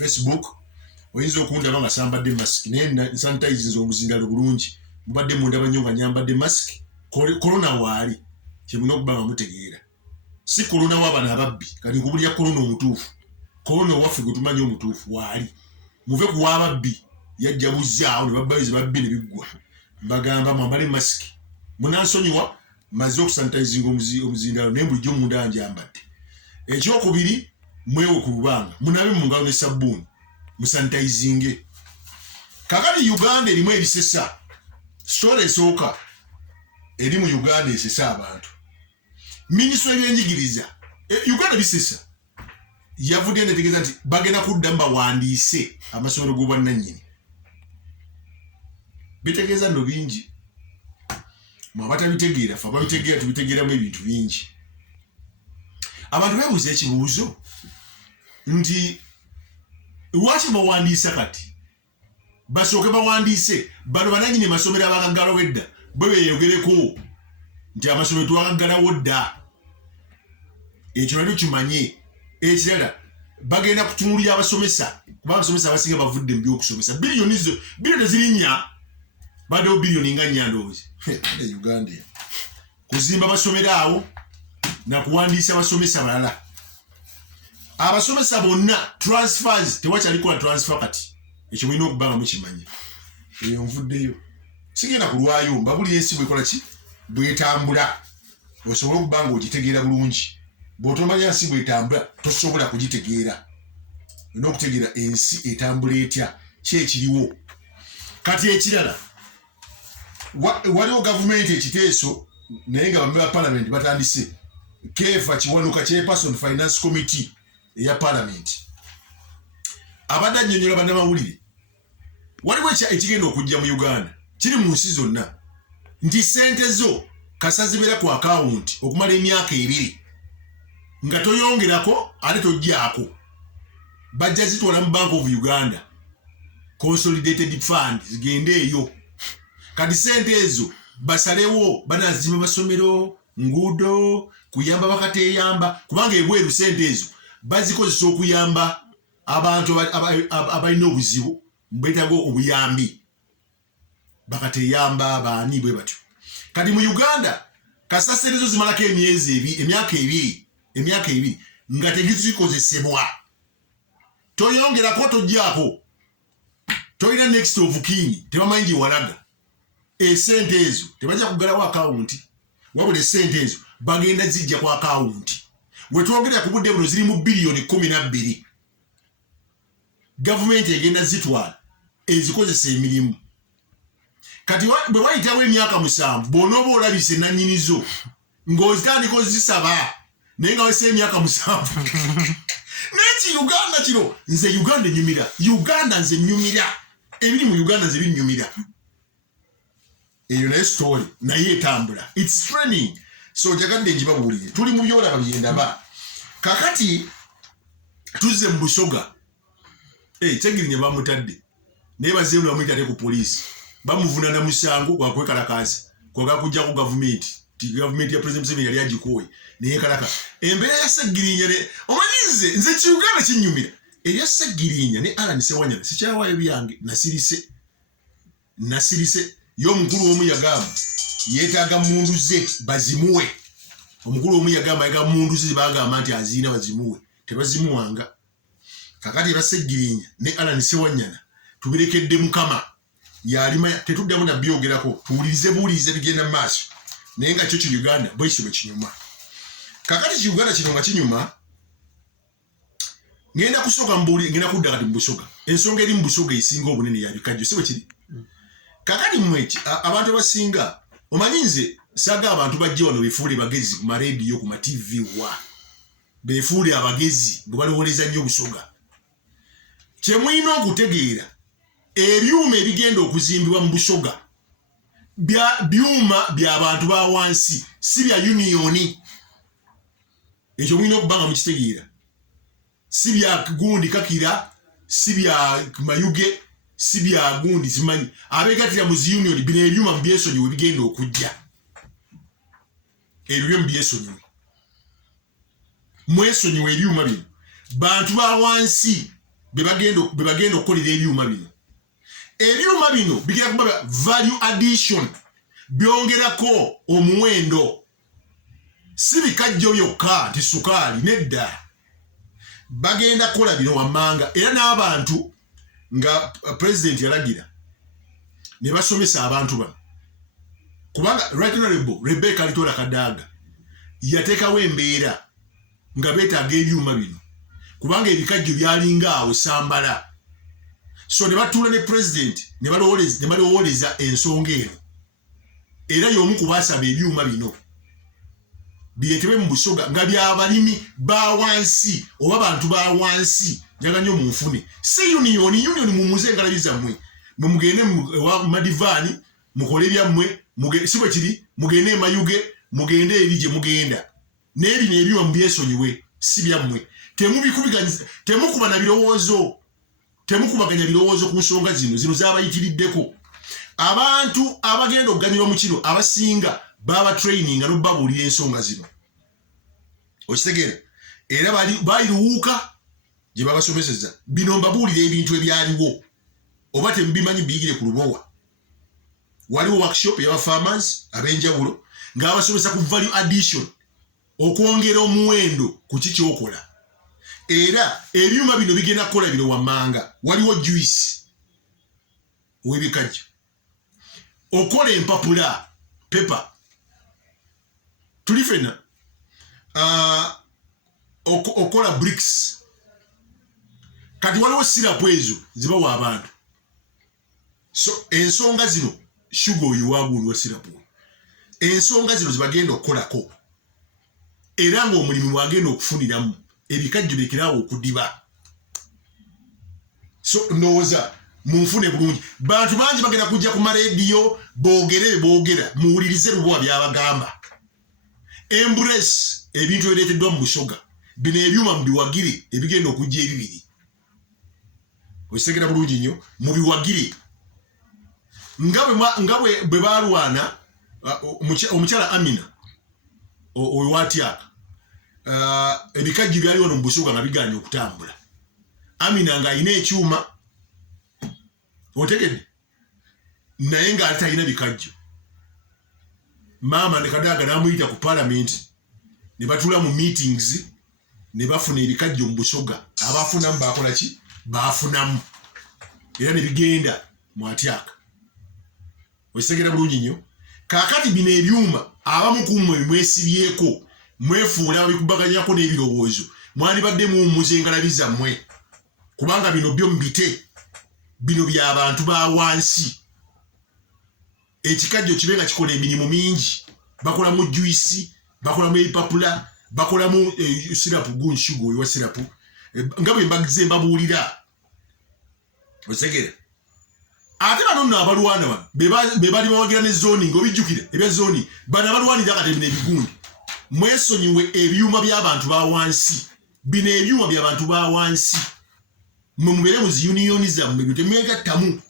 Facebook oyinza okundaba nga sambadde mask naye sanitize omuzingalo bulungi mubadde mundaba nnyo nga nyambadde mask. Corona waali kyemuna okuba nga mutegeera si corona w'abana ababbi kati nkubulya corona omutuufu. Corona owaffe gwe tumanyi omutuufu waali muve ku w'ababbi yajja buzzaawo ne babbayo ze babbi ne biggwa bagamba mwambale mask. Munansonyiwa maze okusanitizinga omuzingalo naye bulijjo munda njambadde. Ekyokubiri mwewe ku lubanga munabe mu ngalo ne sabbuuni musanitizinge. Kakati Uganda erimu ebisesa. Story esooka eri mu Uganda esesa abantu. Minisitule y'ebyenjigiriza Uganda bisesa yavudde netegeeza nti bagenda kudda bawandiise amasomero g'obwannannyini. Bitegeeza nno bingi mwe batabitegeera fe ababitegeera tubitegeeramu ebintu bingi. Abantu beebuuza ekibuuzo nti lwaki bawandiisa kati basooke bawandiise bano bananyini masomero abagaggalawo edda bwe beeyogereko nti amasomero twagaggalawo dda. Ekyo nalyo kimanye. Ekirala bagenda kutunulira abasomesa kuba abasomesa abasinga bavudde mu by'okusomesa. Biliyoni zirinnya baddewo biliyoni nga nnya ndowooza Uganda kuzimba basomero awo na kuwandiisa abasomesa balala. Abasomesa bonna transfers tewakyaliko na transfer kati. Ekyo mulina okuba nga mukimanya. Eyo nvuddeyo sigenda kulwayo mbabulira ensi bwekola ki bwetambula osobole okuba nga ogitegeera bulungi. Bw'otomanya ensi bwetambula tosobola kugitegeera. Olina okutegeera ensi etambula etya ki ekiriwo. Kati ekirala waliwo gavumenti ekiteeso naye nga bambe ba palamenti batandise Keefa Kiwanuka Chairperson Finance Committee eya palamenti abadde annyonnyola bannamawulire waliwo ekigenda okujja mu Uganda kiri mu nsi zonna nti ssente zo kasa zibeera ku akawunti okumala emyaka 2 nga toyongerako ate tojjaako. Bajja zitwala mu Bank of Uganda Consolidated Fund zigende eyo. Kati ssente ezo basalewo banazimba masomero nguudo kuyamba bakateeyamba kubanga ebweru ssente ezo bazikozesa okuyamba abantu abalina obuzibu mbwetaaga obuyambi bakateeyamba baani bwe batyo. Kati mu Uganda kasa ssente ezo zimalako emyaka 2 nga tezikozesebwa. Toyongerako tojjaako. Toyina next of kin tebamanyi gye walaga. Essente ezo tebajja kuggalawo akawunti wabula essente ezo bagenda zijja ku akawunti. We twogerera ku budde buno ziri mu biliyoni 12. Gavumenti egenda zitwala ezikozesa emirimu. Kati bwe wayitawo emyaka 7 bw'onooba olabise nannyinizo ng'ozitandika ozisaba naye nga wese emyaka 7 neki Uganda kino nze Uganda enyumira. Uganda nze nyumira. Ebiri mu Uganda nze binyumira. Eyo naye story naye etambula. It's training. So jagadde njibabuulire tuli mu byolaba byendaba. Kakati tuzze mu Busoga. Kyegirinya bamutadde naye bazeemu bamuyitale ku poliisi bamuvunana musango gwakwekalakaasa kwaga kujja ku gavumenti ti gavumenti ya President Museveni yali agikooye naye kalaka embeera ya Ssegirinya ne omanyize nze Uganda kinyumira erya Ssegirinya ne Alan Sewanyana sikyawaayo byange nasirise y'omukulu omu yagamba yeetaaga mundu ze bazimuwe. Omukulu omu yagamba yagamba mundu ze bagamba nti aziina bazimuwe tebazimuwanga. Kakati ba Ssegirinya ne Alan Sewanyana tubirekedde Mukama yalima tetuddamu na byogerako tuwulirize bigenda mu maaso naye nga kyo ki Uganda bwekyo bwe kinyuma. Kakati Uganda kino nga kinyuma ngenda kusooka ngenda kudda kati mu Busoga. Ensonga eri mu Busoga esinga obunene ya bikajjo si bwe kiri. Kakati mweki abantu abasinga omanyi nze saga abantu bajja wano befuule bagezi ku marediyo ku TV wa befuule abagezi bwe balowoleza nnyo Busoga. Kyemulina okutegeera ebyuma ebigenda okuzimbibwa mu Busoga byuma by'abantu ba wansi si bya unioni. Ekyo mulina okuba nga mukitegeera. Si bya gundi kakira si bya mayuge si bya gundi zimanyi abeegatira mu zi union bino ebyuma mu byesonyiwe bigenda okujja. Ebyo mu byesonyiwe mwesonyiwe ebyuma bino bantu ba wansi bebagenda okukolera ebyuma bino. Ebyuma bino bigenda kuba value addition, byongerako omuwendo. Si bikajjo byokka nti sukaali nedda. Bagenda kukola bino wammanga era n'abantu nga president yalagira ne basomesa abantu bano. Kubanga Right Honorable Rebecca Litola Kadaga yateekawo embeera nga beetaaga ebyuma bino kubanga ebikajjo byalinga awo Sambala. So ne batuula ne president ne balowooleza ensonga eno era y'omu ku baasaba ebyuma bino biyetebwe mu Busoga nga by'abalimi ba wansi oba bantu ba wansi nyaga nnyo munfune. Si union mumuze engalabi zammwe mugende wa Madivani mukole byammwe si bwe kiri mugende Mayuge mugende ebije mugenda n'ebino ebyuma mubyesonyiwe si byammwe. Temukubana birowoozo, temukubaganya birowoozo ku nsonga zino z'abayitiriddeko. Abantu abagenda okuganyirwa mu kino abasinga baba training no babuulira ensonga zino. Okitegeera? Era bayiruwuuka gye babasomeseza. Bino mbabuulira ebintu ebyaliwo oba temubimanyi biyigire ku lubowa. Waliwo workshop y'aba farmers ab'enjawulo ng'abasomesa ku value addition, okwongera omuwendo ku kikyokola. Era ebyuma bino bigenda kukola bino wammanga. Waliwo juice w'ebikajjo, okola empapula pepa tuli fena, okola bricks. Kati waliwo sirapu ezo zibawa abantu. So ensonga zino sugar oyo wagulwa sirapu. Ensonga zino zibagenda okukolako era ng'omulimu mwagenda okufuniramu ebikajjo bekiraawo okudiba. So ndowooza munfune bulungi. Bantu bangi bagenda kujja ku marediyo boogera muwulirize lubowa byabagamba. Embrace ebintu ebireeteddwa mu Busoga. Bino ebyuma mubiwagire ebigenda okujja ebibiri. Okitegera bulungi nnyo mubiwagire. Nga bwe balwana omukyala Amina owatyaka ebikajjo byali wano mu Busoga nga biganye okutambula. Amina ng'alina ekyuma otegedde naye ng'ali talina bikajjo. Maama ne Kadaga n'amuyita ku parliament ne batuula mu meetings ne bafuna ebikajjo mu Busoga. Abafunamu bakola ki? Bafunamu era ne bigenda mu Atyaka. Okitegera bulungi nnyo. Kaakati bino ebyuma abamu ku mmwe mwesibyeko mwefuula babikubaganyako n'ebirowoozo mwandibadde muwummuza engalabi zammwe kubanga bino byo mbite. Bino by'abantu ba wansi. Ekikajjo kibe nga kikola emirimu mingi. Bakolamu juice, bakolamu ebipapula, bakolamu sirapu gunshugo oyo wa sirapu. Nga bwe mbagize mbabuulira. Okitegera? Ate bano nno abalwana bano be bali bawagira ne zoning obijjukire ebya zoning bano abalwanira kati bino ebigundi. Mwesonyiwe ebyuma by'abantu ba wansi. Bino ebyuma by'abantu ba wansi. Mumubere mu union zammwe byo temwegattamu.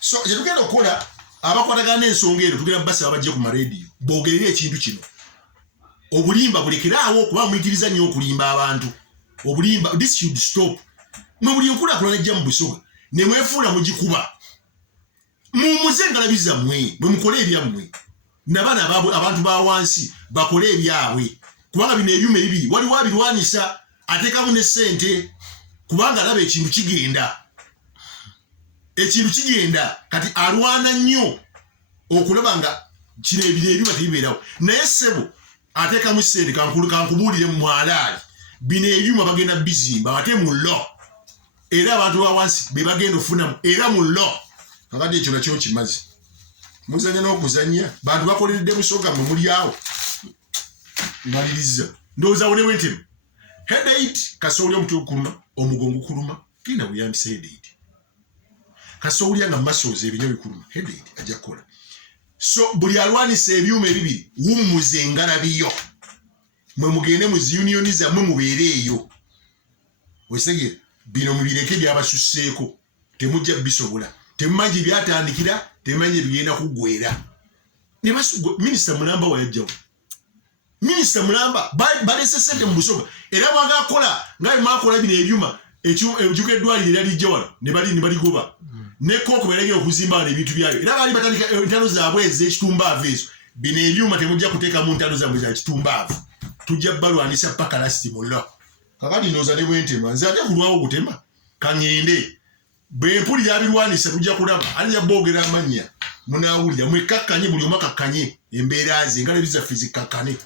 So gye tugenda okukola abakwatagana n'ensonga eno tugenda basa abajje ku marediyo boogerere ekintu kino. Obulimba bulekeraawo kuba muyitiriza nnyo okulimba abantu. Obulimba this should stop. Mwe buli nkulaakulana ejja mu Busoga ne mwefuula mugikuba. Mumuze engalabi zammwe mwe mukole ebyammwe. N'abaana abantu ba wansi bakole ebyabwe. Kubanga bino ebyuma ebibiri waliwo abirwanisa ateekamu ne ssente. Kubanga alaba ekintu kigenda. Ekintu kigenda kati alwana nnyo okulaba nga kino ebyuma tebibeerawo. Naye ssebo ateekamu ssente kankubuulire mu mwalaali. Bino ebyuma bagenda bizimba ate mu law. Era abantu ba wansi be bagenda ofunamu era mu law. Kakati ekyo nakyo kimazi. Muzanya n'okuzanya. Bantu bakoleredde Busoga mwe muli awo. Maliriza. Ndowooza wonewo entemu. Headache kasoolya omutwe okuluma omugongo kuluma genda buyambisa headache. Kasoolya nga muscles ebinyo bikuluma headache ajja kukola. So buli alwanisa ebyuma ebibiri wummuze engalabiyo. Mwe mugende mu union zammwe mubeere eyo. Okitegera? Bino mubireke byabasuseeko. Temujja bisobola. Temumanyi byatandikira, temumanyi bigenda kuggwera. Ne Minisita Mulamba wayajjawo. Minisita Mulamba balese ssente mu Busoga era bw'agakola nga bwe mwakola bino ebyuma ejuke edwaliro yali jawala ne bali goba ne koko belege okuzimba ebintu byayo era bali batandika entalo zaabwe ekitumbavu ezo bino ebyuma temujja kuteeka mu ntalo zaabwe za kitumbavu tujja balwanisa paka lasti mulo kakati noza ne bwentema nze ajja kulwawo gutema kangende bwe mpuli yabirwanisa tujja kulaba ali yabogera amanya munawulira mwekakkanye buli omaka kanye embeera ze ngale bizaffe zikakkane